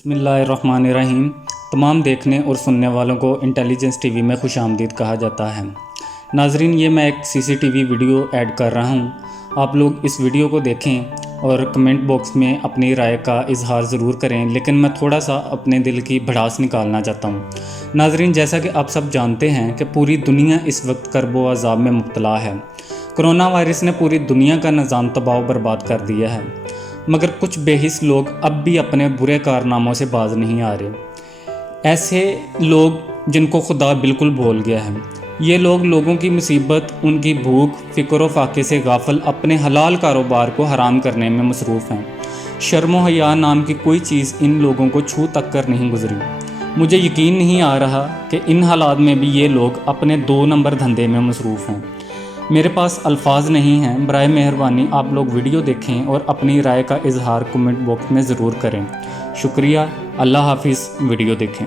बिस्मिल्लाहिर्रहमानिर्रहीम। तमाम देखने और सुनने वालों को इंटेलिजेंस टीवी में खुशामदीद कहा जाता है। नाजरीन, ये मैं एक सीसीटीवी वीडियो ऐड कर रहा हूँ। आप लोग इस वीडियो को देखें और कमेंट बॉक्स में अपनी राय का इजहार ज़रूर करें, लेकिन मैं थोड़ा सा अपने दिल की भड़ास निकालना चाहता हूँ। नाजरीन, जैसा कि आप सब जानते हैं कि पूरी दुनिया इस वक्त कर्बो अज़ाब में मुब्तला है। कोरोना वायरस ने पूरी दुनिया का निज़ाम तबाह बर्बाद कर दिया है, मगर कुछ बेहिस लोग अब भी अपने बुरे कारनामों से बाज नहीं आ रहे। ऐसे लोग जिनको खुदा बिल्कुल भूल गया है। ये लोग लोगों की मुसीबत, उनकी भूख, फ़िक्र व फाके से गाफिल अपने हलाल कारोबार को हराम करने में मसरूफ़ हैं। शर्म व हया नाम की कोई चीज़ इन लोगों को छू तक कर नहीं गुजरी। मुझे यकीन नहीं आ रहा कि इन हालात में भी ये लोग अपने 2 नंबर धंधे में मसरूफ़ हैं। मेरे पास अल्फाज नहीं हैं। बराए मेहरबानी आप लोग वीडियो देखें और अपनी राय का इजहार कमेंट बॉक्स में ज़रूर करें। शुक्रिया। अल्लाह हाफिज़। वीडियो देखें।